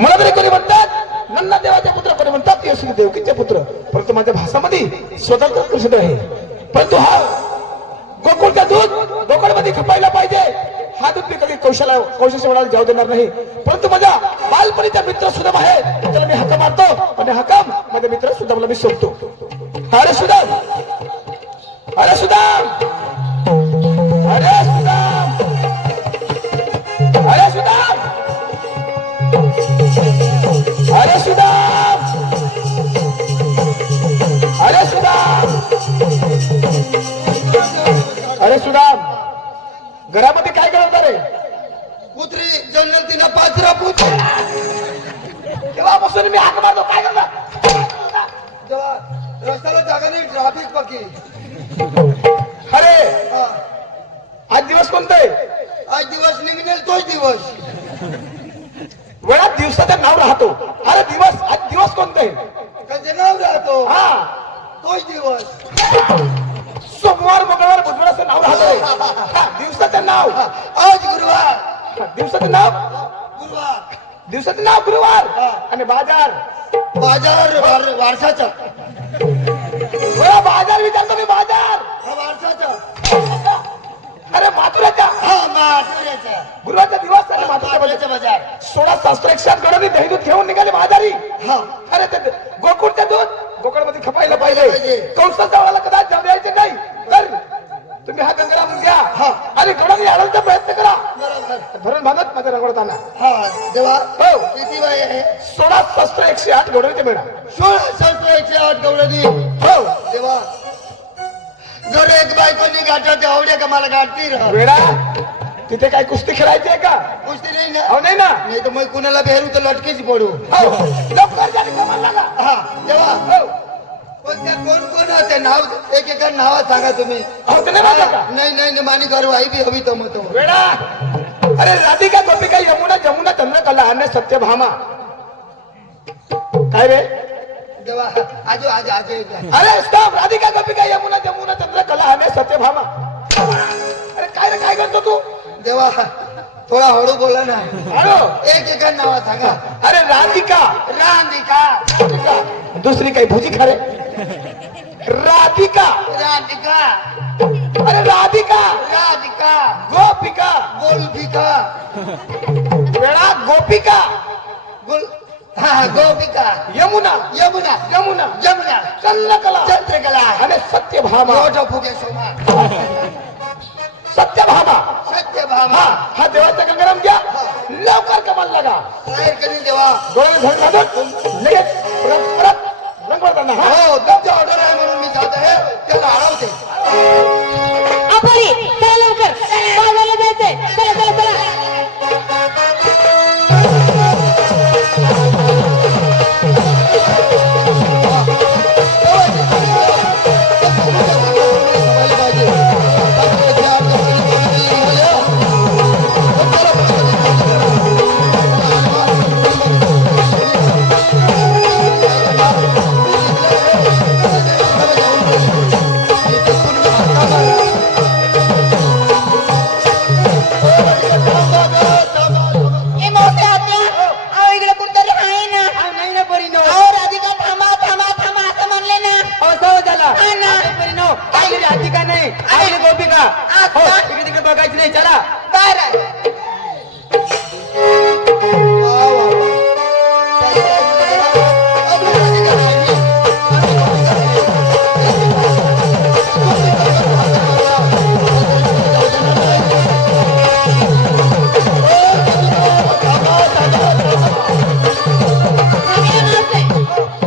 मला तरी कोणी म्हणतात नन्ना देवाचे पुत्र, कोणी म्हणतात यशोदा देवकीचे पुत्र, परंतु माझ्या भाषामध्ये स्वतंत्र प्रसिद्ध आहे. परंतु हा गोकुळचा दूध गोकुळमध्ये खपायला पाहिजे. हा दूध मी कधी कौशल्याला जाऊ देणार नाही. परंतु माझा बालपणीचा मित्र सुदाम आहे, त्याला मी हाका मारतो आणि हाकाम माझ्या मित्र सुदामला मी सोडतो. अरे सुदाम, अरे सुदाम, अरे सुदाम, अरे सुदाम, अरे सुदाम, अरे सुदाम, अरे सुदाम, घरामध्ये काय करत रे? कुत्री जंगल तिला पाचरा पुत्र. तेव्हापासून मी हाक मारतो. काय करता? तेव्हा रस्त्याला जागा नाही, ट्रॅफिक पक्की. अरे हा. आज दिवस कोणता आहे? आज दिवस निघेल तोच दिवस. वेळात दिवसाचं नाव राहतो. अरे दिवस, आज दिवस कोणता आहे? कधी नाव राहतो हा, तोच दिवस. सोमवार, मंगळवार, बुधवार असं नाव राहतं. दिवसाचं नाव आज गुरुवार. दिवसाचं नाव गुरुवार. दिवसाचं नाव गुरुवार. आणि बाजार बाजार वारसाचा. बरं, बाजार विचारतो मी. बाजार हा वारसाचा. अरे माथुराच्या. हा माथुऱ्याचा. गुरुवारचा दिवस आणि माथुराचा माथुऱ्याचा बाजार. 16 शास्त्रोक्षात कडून दही दूध घेऊन निघाले बाजारी. हा. अरे ते गोकुळचं दूध गोकुळमध्ये खपायला पाहिजे. पाहिजे. कंसाचा वाला कदाच जाऊ द्यायचे नाही. तर तुम्ही हा गंगाराम घ्या. हा. आणि घोडाने आणायचा प्रयत्न करा. बरोबर. धरण बांधत माझ्या रगडताना. हा देवा. हो. किती वय आहे? 16 शस्त्र 108 घोड्याचे मिळा. 16 शस्त्र 108 गवळणी. हो. देवा जर एक बायकोनी गाठवते आवडे का मला गाठती राह. वेळा तिथे काय कुस्ती खेळायची आहे का? कुस्ती नाही ना. हो नाही ना. नाही तर मग कुणाला बेहरू तर लटकेच पडू. हो. लवकर जाणे कमाल लागा. हा देवा. हो. पण त्या कोण कोण होते नाव एक एका नावा सांगा तुम्ही. हो ते नाही माहिती का? नाही नाही नाही मानी घर आई बी हवी तो मग तो. वेळा अरे राधिका, गोपिका, यमुना, जमुना, चंद्रकला आणि सत्यभामा. काय रे? देवा आजो आजो आजो. अरे स्टॉप. राधिका, गोपिका, यमुना, जमुना, चंद्रकला आणि सत्यभामा. अरे काय रे, काय करतो तू? देवा थोडा हळू बोला ना. हळू. एक एका नावा सांगा. अरे राधिका, राधिका. राधिका. दुसरी काही भुजी खा रे? राधिका. राधिका. अरे राधिका, राधिका. गोपिका, गोलभिका. वेळा गोपिका, गोल हा गोपिका. यमुना, यमुना. यमुना, यमुना. चंद्रकला चंद्रकला. आणि सत्यभामा. मोठा फुगे सोमा. सत्यभामा. सत्यभामा. हा हा देवाचा गंगाराम घ्या. लवकर कमाल लागा. बाहेर कधी देवा. डोळ्याला झळ घालून लगेच परत परत रंगवताना. हा हो तुमची ऑर्डर आहे म्हणून मी जात आहे. त्याला हरवते. अपोरी चला लवकर बाजारला जायचंय. चला चला चला. ए मोठे आत्या अहो इकडे कुठतरी आहे ना. नाही ना परी नो. अहो राधिका थांबा थांबा थांबा असं म्हणले ना. असं झाला. हा ना. परी नो. आपली राधिका नाही, आपली गोपिका. हो इकडे तिकडे बघायची नाही. चला. बरं.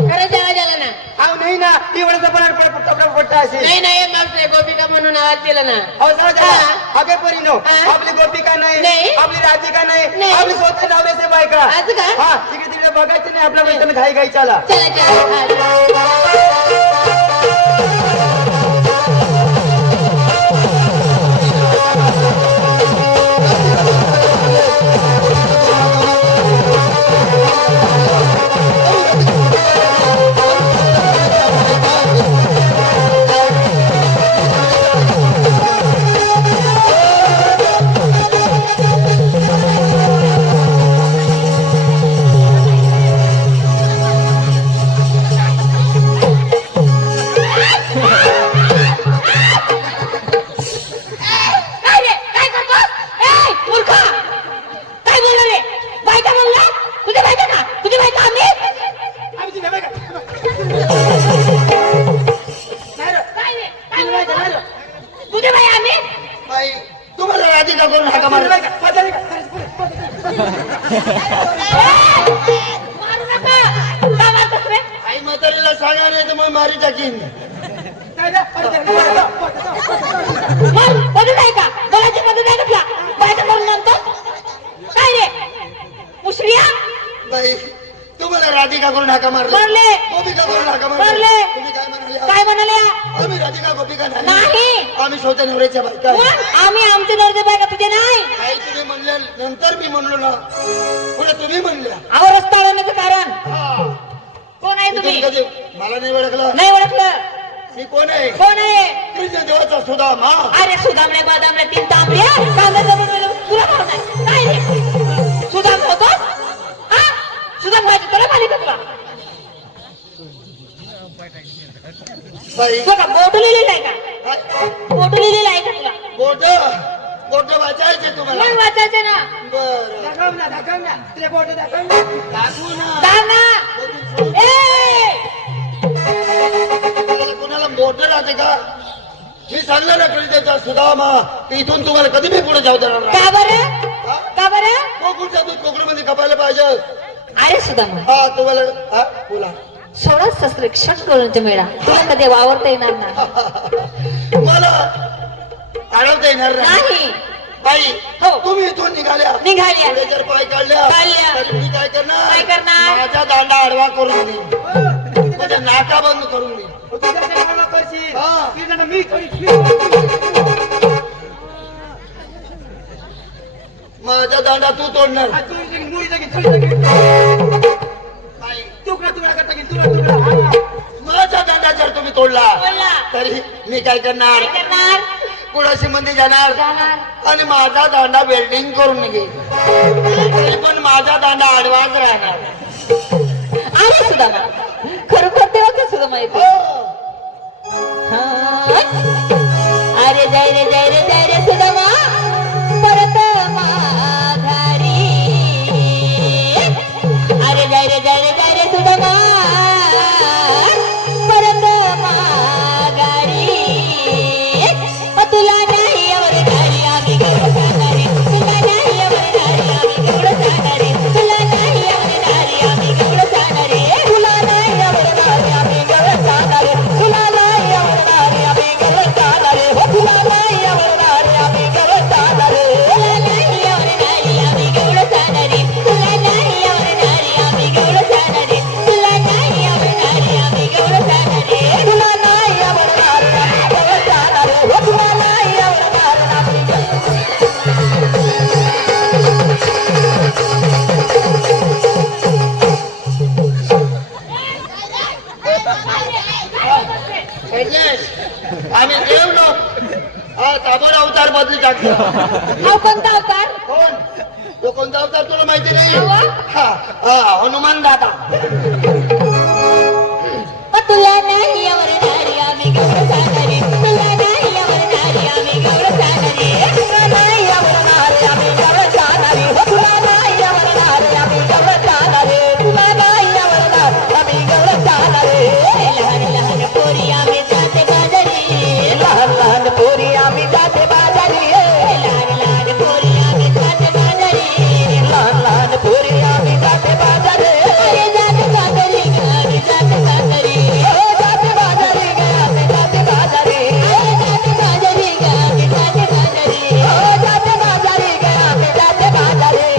खरं जागा झाला ना. अहो नाही ना एवढं पट्टा असेल. नाही नाही मागचे गोपिका म्हणून आवाज दिला ना. अहो चला चला. हा. अगे परी नो. हा. आपली गोपिका नाही. नाही, आपली राधिका नाही, नाही. आपली स्वतः नवऱ्याचे बायका. असं का? हा तिकडे तिकडे बघायचं नाही. आपल्या मैत्रीला घाई घाई चला. चला चला. मारू नका. का मारतोस रे? आई म्हातारीला सांगा नाही तर मग मारी टाकीन. मग मदत आहे का? मुलाची मदत आहे का तुला? बायका करून आणतो? काय रे? मुसलिया? बाई तुम्हाला राधिका करून हाका मारले, मारले. गोपिका करून हाका मारले. तुम्ही काय म्हणाले? काय म्हणाले? आम्ही राधिका गोपिका नाही. आम्ही स्वतः नवऱ्याच्या बायका आहे. मग आम्ही आमचे नवरे बायका तुझे नाही. आई तुम्ही म्हणल्या नंतर मी म्हणलो ना, पुढे तुम्ही म्हणल्या. अहो रस्ता अडवण्याचं कारण हा. कोण आहे तुम्ही तुम्ही? कधी मला नाही ओळखलं? नाही ओळखलं. मी कोण आहे? कोण आहे? कृष्ण देवाचा सुदामा. अरे सुदामने बादामने 3 तांबड्या कांद्याचं बनवलं तुला भाव नाही. काय रे? सुदाम होतोस? हा? सुदाम व्हायचं तुला माहिती का तुला? बाई तुला बोट लिहिलेलं आहे का? बोट लिहिलेलं आहे का तुला? बोट बोट वाचायचे तुम्हाला? मग वाचायचं ना. बरं दाखवू ना. दाम ना. ए! तुम्हाला कोणाला बोट राहते का? मी सांगलं ना कृष्णाचा सुदामा की इथून तुम्हाला कधी मी पुढे जाऊ देणार नाही. का बरं? हा? का बरं? कोकणच्या दूध कोकणामध्ये कपायला पाहिजे. अरे सुदामा हा तुम्हाला हा बोला. 16 शस्त्र क्षण करून मेळा तुला कधी वावरता येणार नाही. मला अडवता येणार नाही. नाही. बाई हो. तुम्ही इथून निघाल्या निघाल्या. पुढे जर पाय काढल्या काढल्या. तर मी काय करणार? काय करणार? माझा दांडा आडवा करून देईन. माझ्या नाका बंद करून देईन. हा. माझा दांडा तू तोडणार. बाई, माझा दांडा जर तुम्ही तोडला बोलला. तरी मी काय करणार? काय करणार? कुणाशी मध्ये जाणार जाणार. आणि माझा दांडा वेल्डिंग करून घेईन. तरी पण माझा दांडा आडवाच राहणार. अरे सुदामा खरोखर देवाचं सुद्धा माहिती. हो. अरे जय रे जय रे जय रे सुदामा परत माघारी. अरे जय रे जय रे जय रे सुदामा परत माघारी. तुला नाही यावर घारी आम्ही घेऊन जाणारे. तुला नाही यावर घारी आम्ही घेऊन जाणारे. तुला नाही यावर घारी आम्ही घेऊन जाणारे. तुला नाही यावर घारी आम्ही घेऊन जाणारे. तुला नाही यावर घारी आम्ही घेऊन जाणारे. हो तुला नाही यावर घारी आम्ही घेऊन जाणारे. तुला नाही यावर घारी आम्ही घेऊन जाणारे. तुला नाही यावर घारी आम्ही घेऊन जाणारे. तुला नाही यावर घारी आम्ही घेऊन जाणारे. तुला नाही यावर घारी आम्ही घेऊन जाणारे. हो तुला नाही यावर घारी आम्ही घेऊन गणेश, आम्ही देव लोक हा ताबड अवतार बदली टाकतो. अहो कोणता अवतार? कोण तो कोणता अवतार तुला माहिती नाही? अव्वा. हा हा हनुमान दादा. तुला नाही यावर घारी आम्ही घेऊन जाणारे. तुला नाही यावर घारी आम्ही घेऊन जाणारे. तुला नाही यावर घारी आम्ही घेऊन जाणारे. हो तुला नाही यावर घारी आम्ही घेऊन जाणारे. तुला नाही यावर घारी आम्ही घेऊन जाणारे. लहान लहान पोरी आम्ही जाते बाजारी. लहान लहान पोरी आम्ही जाते बाजारी. लहान लहान पोरी आम्ही जाते बाजारी. लहान लहान पोरी आम्ही जाते बाजारी. अरे जाते बाजारी ग, आम्ही जाते बाजारी. हो जाते बाजारी ग, आम्ही जाते बाजारी. अरे जाते बाजारी ग, आम्ही जाते बाजारी. हो जाते बाजारी ग, आम्ही जाते बाजारी.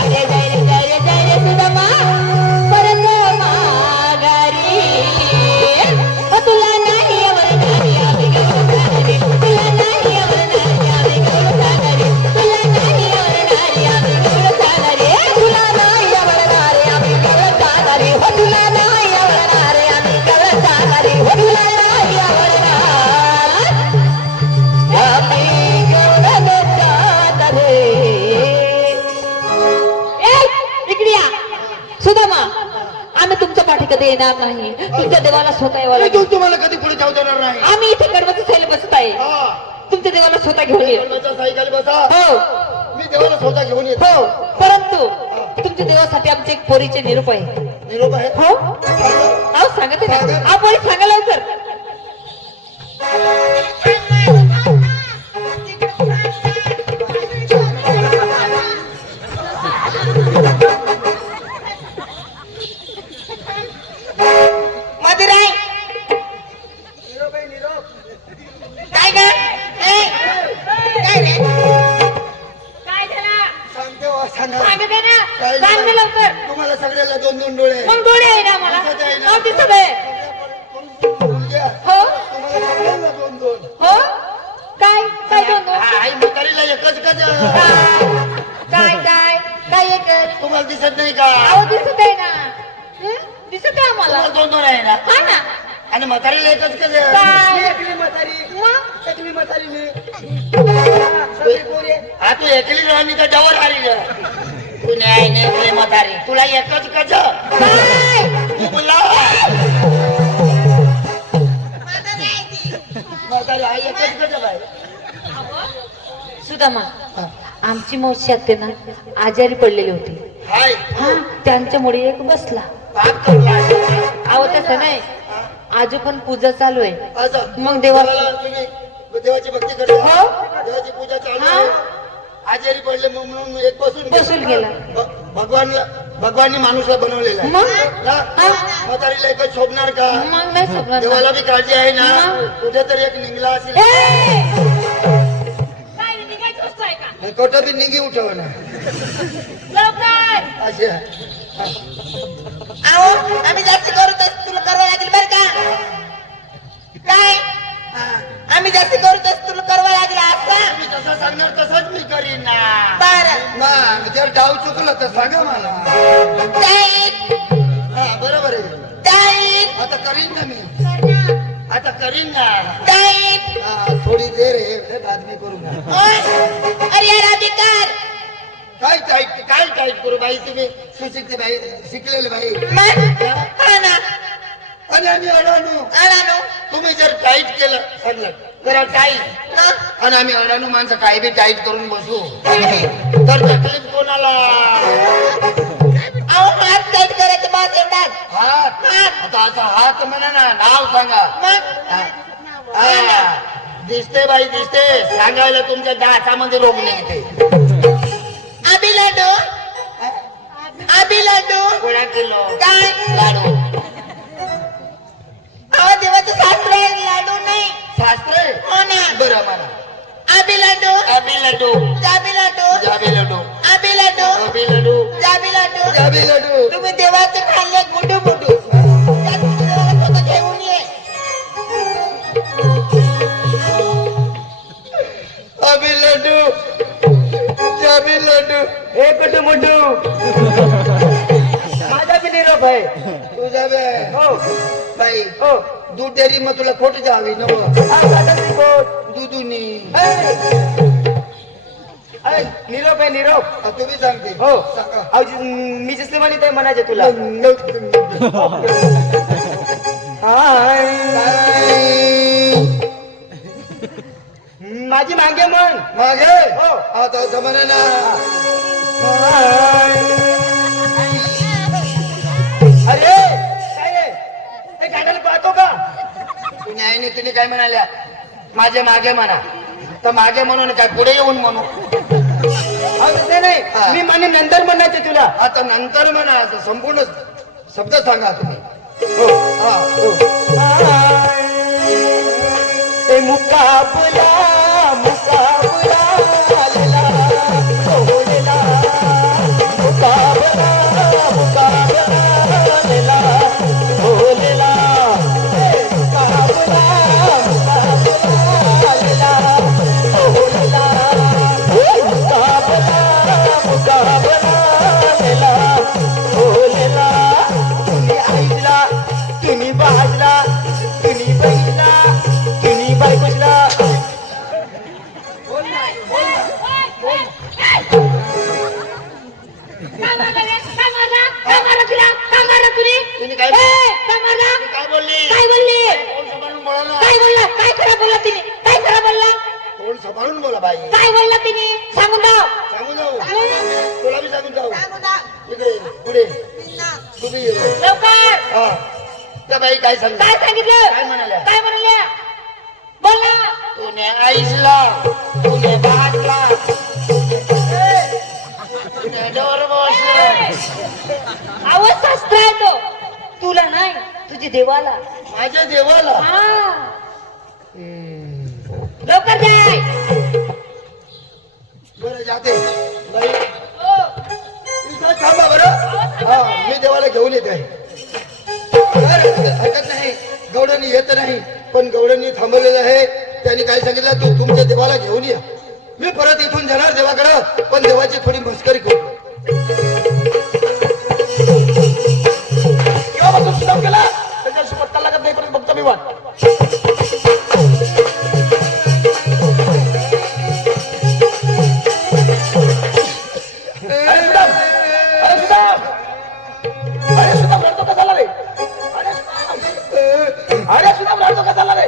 अरे जय रे जय रे जय रे सुदामा परत माघारी. हो तुला नाही यावर घारी आम्ही घेऊन जाणारे. तुला नाही यावर घारी आम्ही घेऊन जाणारे. तुला नाही यावर घारी आम्ही घेऊन जाणारे. तुला नाही यावर घारी आम्ही घेऊन जाणारे. हो तुला नाही यावर घारी आम्ही घेऊन जाणारे. हो तुला नाही यावर घारी आम्ही घेऊन जाणारे. इकडे या सुदामा आम्ही तुमच्या पाठी कधी येणार नाही. तुमच्या देवाला स्वतः यावं लागेल. इथून तुम्हाला कधी पुढे जाऊ देणार नाही. आम्ही इथे कडवचं सैल बसत आहे. हा तुमच्या देवाला स्वतः घेऊन ये. कर्माच्या सायकल बसा. हो मी देवाला स्वतः घेऊन येतो. हो परंतु तुमच्या देवासाठी आमचे एक पोरीचे निरूप आहे. निरोप आहे. हो अहो सांगते ना. आपण सांगा लवकर. तर तुम्हाला सगळ्याला 2-2 डोळे आहेत. मग डोळे आहे ना मला दिसत आहे ना? हो दिसत आहे मुलग्या, हो तुम्हाला सगळ्यांना 2-2. हो काय काय दोन दोन आई म्हातारीला एकच का काय काय काय एक तुम्हाला दिसत नाही का अहो दिसत आहे ना हं? दिसत आहे आम्हाला तुम्हाला 2-2 आहे ना हा ना आणि म्हातारीला एकच का काय हा तू एकली राणी तर डवर आली ग. तू नाही नाही म्हातारी तुला एकच कच काय तू बोला म्हातारी आई एकच कच बाई सुदामा आमची मावशी आत्या ना आजारी पडलेली होती हाय हा त्यांच्यामुळे एक बसला पाप करला अहो तसं नाही आजू पण पूजा चालू आहे असं मग देवा- देवाला तुम्ही देवाची भक्ती करता हो. देवाची पूजा चालू हा. आहे. आजारी पडले म्हणून एक बसून गेला. भगवाननी माणूसला बनवलेला आहे. मग ना? हा. म्हातारीला एकच शोभणार का मग नाही सोडणार ना. देवाला बी काळजी आहे ना हा. कुठे तरी एक निघला असेल ए! काय निघायची वस्तू आहे का कुठं बी निघी उठव ना लवकर असे अहो आम्ही जास्त करू तर तुला करावं लागेल बरं का काय आम्ही जास्त करू तर तुला करावं लागेल असं मी जसं सांगणार तसंच मी करीन ना बरं मग जर डाव चुकलं तर सांगा मला जाईल हा बरोबर आहे जाईल आता करीन ना मी आता करीन ना जाईल हा, थोडी देर आहे बाद मी करू ना अरे यार अभी कर काय टाईट करू बाई तुम्ही सुशिक्षित बाई शिकलेले बाई मग हा ना आणि आम्ही अडाणू आला नो तुम्ही जर टाईट केलं सांगलं जरा टाईट ना आणि आम्ही अडाणू माणसं काही बी टाईट करून बसू तर तकलीफ कोणाला अहो हात टाईट करायचं बस एवढाच हात आता असा हात म्हणा ना नाव सांगा मग हा. दिसते बाई दिसते सांगायला तुमच्या दातामध्ये रोग निघते अभी लाडू गोळ्या किलो काय लाडू अहो देवाचं शास्त्र आहे लाडू नाही शास्त्र आहे? हो ना बरं म्हणा अभी लाडू अबी लड्डू जाबी लाडू जाबी लड्डू अभी लाडू अबी लड्डू जाबी लाडू जाबी लड्डू तुम्ही देवाचे खाल्ले गुडू गुडू त्यात तुम्ही देवाला स्वतः घेऊन ये अबी लड्डू जाबी लड्डू हे कटू मोठू माझा बी निरोप आहे तुझा बे हो बाई हो दूध डेअरी मग तुला खोट द्यावी नव हा, माझा बी निरोप. दुधुनी निरोप आहे निरोप तू बी सांगते हो सांगा. अहो, मी जसले म्हणे ते म्हणायचे तुला हाय. माझी मागे म्हण मागे हो. आता जमाना ना हाय. अरे काय आहे? हे गाण्याला पाहतो का तुम्ही आईने तुम्ही काय म्हणाल्या माझे मागे म्हणा तर मागे म्हणून काय पुढे येऊन म्हणू अहो तसे नाही हा. मी म्हणे नंतर म्हणायचे तुला आता नंतर म्हणा असं संपूर्ण शब्द सांगा तुम्ही हो हा हाय. ए मुकाबला मुकाबला लेला, हो लेला. मुकाबला मुकाबला लेला, हो लेला. ए मुकाबला मुकाबला लेला, हो लेला. ए मुकाबला मुकाबला लेला, हो लेला. तुम्ही आईला तुम्ही बाजला तुम्ही बहिणीला तुम्ही बायकोला तुम्ही काय काय बोलली काय बोलली कोण सांभाळून बोला ना काय बोलला काय खरा बोलला तिने काय खरा बोलला कोण सांभाळून बोला बाई काय बोलला तिने सांगून दाव सांगून जाऊ तुला बी सांगून जाऊ इकडे पुढे तुम्ही ये. लवकर हा त्या बाई काय सांग काय सांगितलं काय म्हणाल्या? काय म्हणाल्या बोल ना तुने आईसला तुने बाजला तुने डोर बसला आवाज शास्त्र आहे तो तुला नाही तुझी देवाला माझ्या देवाला हा लवकर जाय बरं जाते बाई हो इथं थांबा बरं आवाज येत आहे हरकत नाही. गवळणी येत नाही, पण गवळणी थांबवलेलं आहे. त्यांनी काय सांगितलं, तू तुमच्या देवाला घेऊन या. मी परत इथून जाणार देवाकडं, पण देवाची थोडी मस्करी करू. केव्हापासून सुद्धा केला त्याच्याशी पत्ता लागत नाही, परत बघतो मी वाट. अरे सुदाम, अरे सुदाम, अरे सुदाम रडतो का झाला रे? अरे सुदाम रडतो का झाला रे?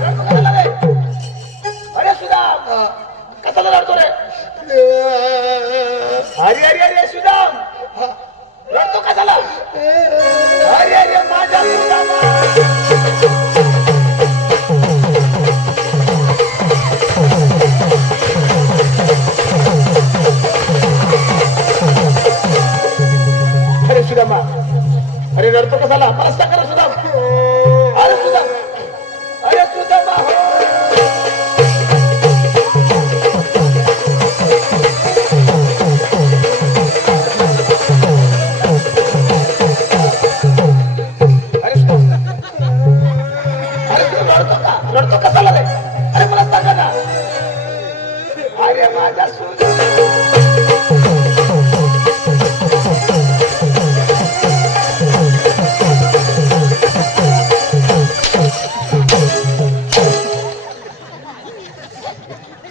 रडतो का झाला रे? अरे सुदाम कशाला रडतो रे? अरे अरे अरे सुदाम रडतो का झाला? अरे अरे माझ्या सुदामा. अरे सुदामा, अरे रडतो कशाला? मला सांग रे सुदाम. अरे सुदाम, अरे सुदामा हो. अरे सुदाम, अरे तू रडतो कशाला रे? अरे मला सांगा ना. अरे माझ्या सुदामा.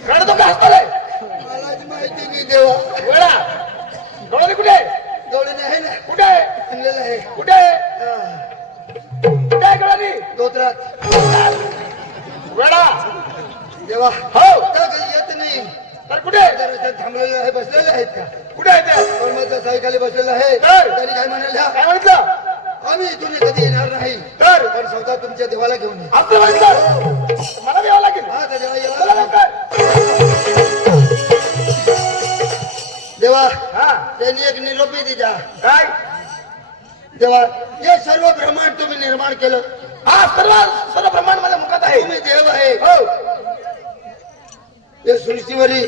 रडतो का हसतो रे? मलाच माहिती नाही देवा. वेळा गवळणी कुठे आहे? गवळणी आहे ना, कुठे आहे? आणलेलं आहे. कुठे आहे? कुठे आहे गवळणी? धोत्रात. वेळा देवा, हो त्या काही येत नाही. तर कुठे आहे? रस्त्यात थांबलेले आहे, बसलेले आहेत का? कुठे आहे ते? कर्माच्या साईखाली बसलेला आहे. तर? त्यांनी काय म्हणाल्या, काय म्हटलं? आम्ही इथून कधी येणार नाही, तर पण सौदा तुमच्या देवाला घेऊन ये. आपलं म्हटलं मला द्यावं लागेल. हा, त्या देवा चला यायला. लवकर. देवा, हा त्यांनी एक निरोपी दिला. काय? देवा, हे सर्व ब्रह्मांड तुम्ही निर्माण केलं. हा सर्व ब्रह्मांड माझ्या मुखात आहे. तुम्ही देव आहे. हो हे सृष्टीवरील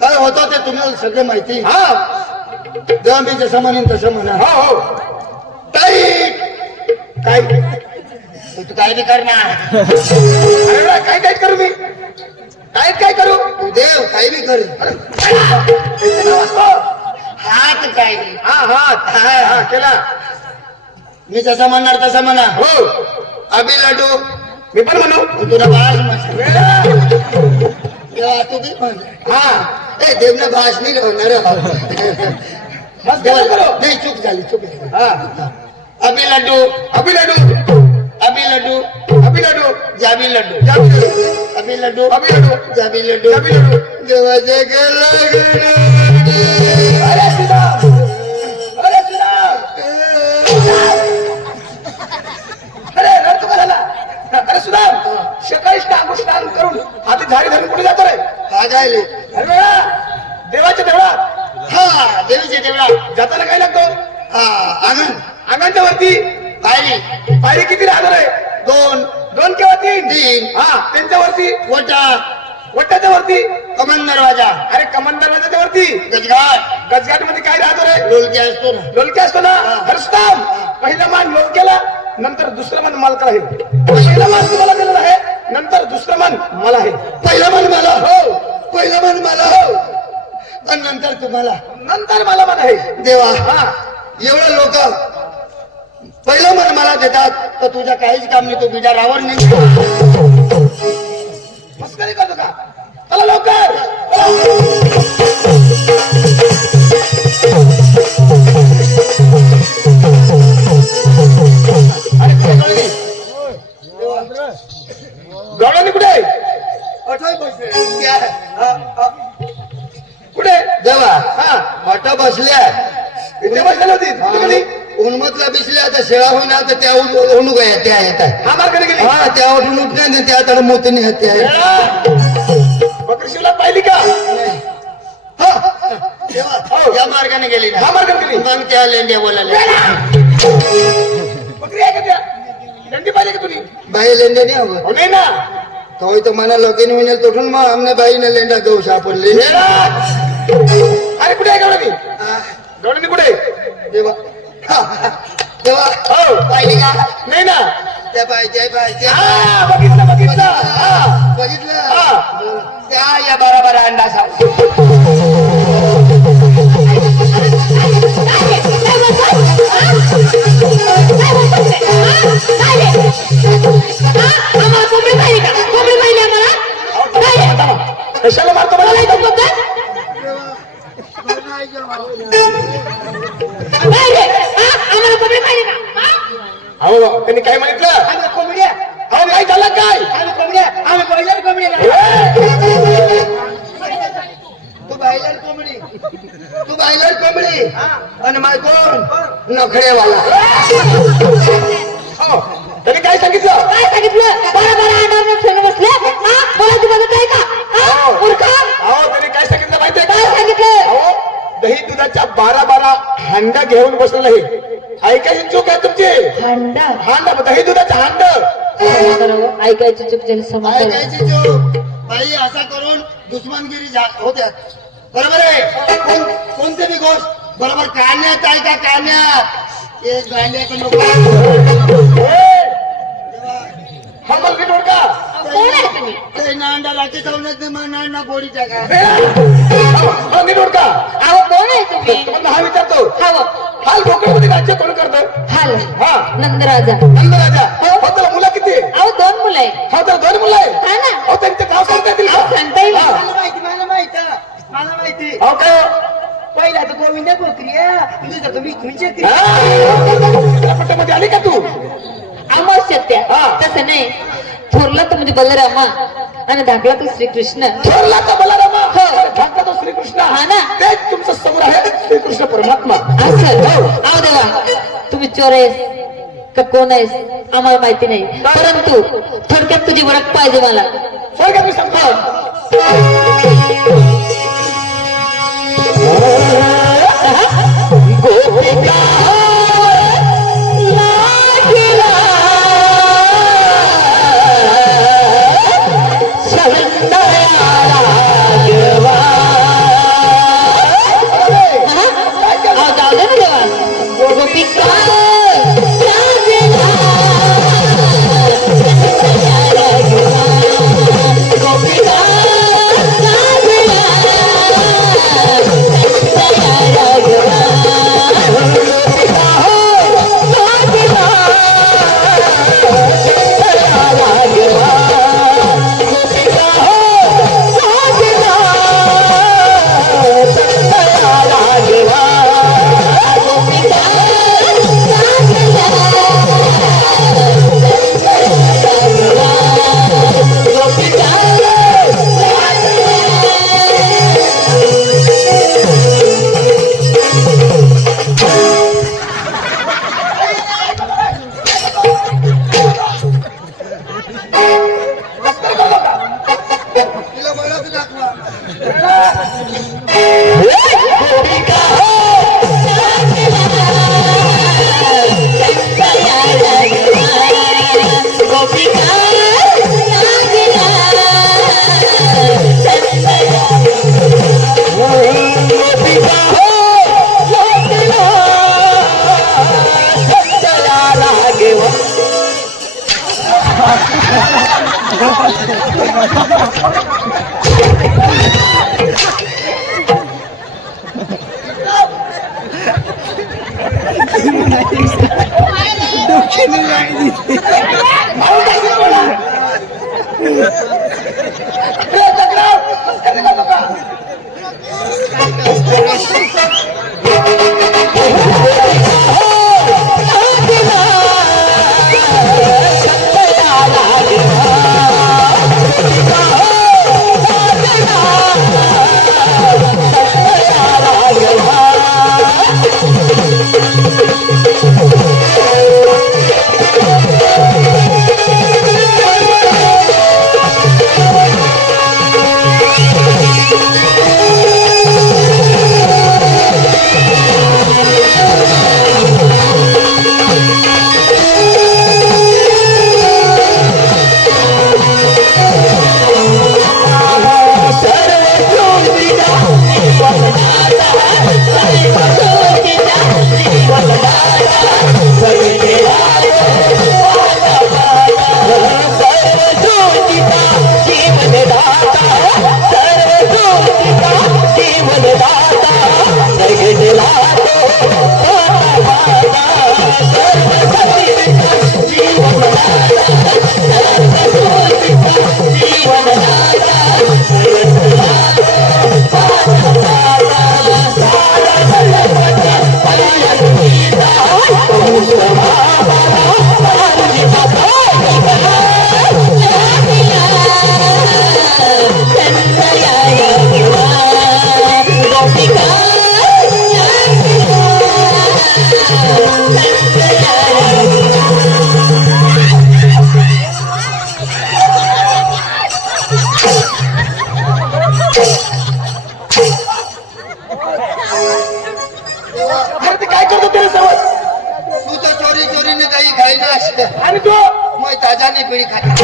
काय होतं ते तुम्हाला सगळं माहिती. हा जेव्हा मी जसं म्हणेन तसं म्हणा. हो हो टाईट. काय? तू काय बी करणार. अरे वेळा, काय काय करू मी? काय करू? तू देव काही बी कर. अरे इथे नाव असतं. हात काय बी. हा हात हा केला. मी जसं म्हणणार तसं म्हणा. हो अभि लाडू मी पण म्हणू. तुला बाळाच मस्त. वेळा देवा तू बी म्हण. हा ए देवना भाष नाही होणार. मस्त देवा, करू. नाही चूक झाली चूक झाली. हा अभि लाडू अभि लाडू अभि लाडू अभि लाडू जाबी लाडू जाबी लाडू अभि लाडू अभि लाडू जाबी लाडू जाबी लाडू. देवाचे गेला. अरे श्रीराम, अरे श्रीराम. अरे रडतो का झाला? अरे सुदाम, सकाळी स्नान करून आधी झाडी धरून कुठे जातो रे? हा गायले. अरे वेळा देवाच्या देवळात. हा देवीचे देवळा. जाताना काय लागतो? हा अंगण. अंगांच्या वरती पायरी. पायरी किती राहणार आहे? दोन. दोन किंवा तीन? तीन. हा त्यांच्या वरती वटा. वट्याच्या वरती. कमान दरवाजा. अरे कमान दरवाजाच्या वरती. गजगाट. गजगाट मध्ये काय राहतो रे? लोलकी असतो ना. लोलक्या असतो ना. अरे सुदाम, पहिला मान लोलक्याला, नंतर दुसरं मान मालकाला आहे. पहिला मान तुम्हाला दिलेला आहे, नंतर दुसरं मान मला आहे. पहिला मन मला. हो पहिला मन मला. हो आणि नंतर तुम्हाला. नंतर मला मान आहे. देवा, हा एवढं लोक पहिलं मन मला देतात तर तुझ्या काहीच काम नाही. तू बिचारावर नाही. मस्करी करतो का? चला लवकर. अरे कुठे गवळणी कुठे आहे? अठरा बसले. कुठे? देवा, हा अठरा बसल्या. इथे बसलेली होती. कुठे गेली? उन्मतला बिसल्या आता शेळा होईना तर त्या उठू गया त्या येतात. हा मार्गाने गेली. हा त्या उठून उठल्या नाही त्या तर मोतीने त्या बकरी शिवला पाहिली का? हा. देवा, या मार्गाने गेली ना. हा मार्गाने गेली. मग त्या लेंड्या बोलायला. बकरी आहे का त्या? दंडी पाहिली का तुम्ही? बाई लेंड्या नाही हवं. हो नाही ना. तो मना लोकेने म्हणेल तोठून मग आमने बाईने लेंडा गहू सापडले. अरे कुठे आहे गवळणी? काय जेव्हा काय रे? हा? आम्हाला कोंबडी पाहिजे का? हा? अहो त्यांनी काय म्हटलं? आम्ही कोंबड्या अहो काय झालं काय? आम्ही कोंबड्या आम्ही बॉयलर कोंबड्या तू बायलर कोंबडी तू बायलर कोंबडी आणि माय कोण नखरेवाला हो त्यांनी काय सांगितलं? काय सांगितलं? बरं बरं अंडावर ठेवून बसले. हा? बोलायची पद्धत आहे का? हा? मूर्ख? अहो त्यांनी काय सांगितलं माहितीये काय का? सांगितलं? अहो दही दुधाच्या 12 हांडा घेऊन बसलेलं आहे. ऐकायची चूक आहे तुमची. हंडा. हांड दही दुधाचं हांड. ऐकायची चूक झाली समाज. ऐकायची चूक बाई असा करून दुश्मनगिरी होत्यात बरोबर आहे कोणते बी गोष्ट बरोबर काढण्यात आहे का काढण्यात एक गांड्याचं नको हा मग नीट का? कोण आहे तुम्ही? ते नांडा राखी ठेवण्यात नाही मग नांडा गोडीच्या का हा नीट का? अहो कोण आहे तुम्ही? तुम्हाला हा विचारतो. हवं. हाल ढोकळमध्ये राज्य कोण करतं? हाल. हा नंदराजा. नंदराजा. हो. हो त्याला मुलं किती आहे? अहो 2 मुलं आहे. हो त्याला 2 मुलं आहे. हा ना. हो त्यांचं नाव सांगता येतील अहो का? सांगता येईल. हा. मला माहिती हो काय? पहिला तर गोविंद गोक्रिया दुसरा तुम्ही तुमचे पट्ट्यामध्ये आली का तू? अमावस्या त्या. हा. तसं नाही. थोरला तर म्हणजे बलरामा आणि धाकला तो श्रीकृष्ण. थोरला का बलरामा? हो. धाकटा तो श्रीकृष्ण. हा ना. तेच तुमचं समोर आहे श्रीकृष्ण परमात्मा. असं. अहो देवा तुम्ही चोर आहेस का कोण आहेस आम्हाला माहिती नाही परंतु थोडक्यात तुझी ओळख पाहिजे मला. सांगा मी सांगतो. गोपिका लागला सौंदर्याला देवा. अहो जाऊ दे ना देवा. गोपिका तिला मला तू दाखवा अरे ते काय करतो तुला सोबत तू तर चोरी चोरीने काही खाईना असते आणि तू मग ताजाने पिढी खाते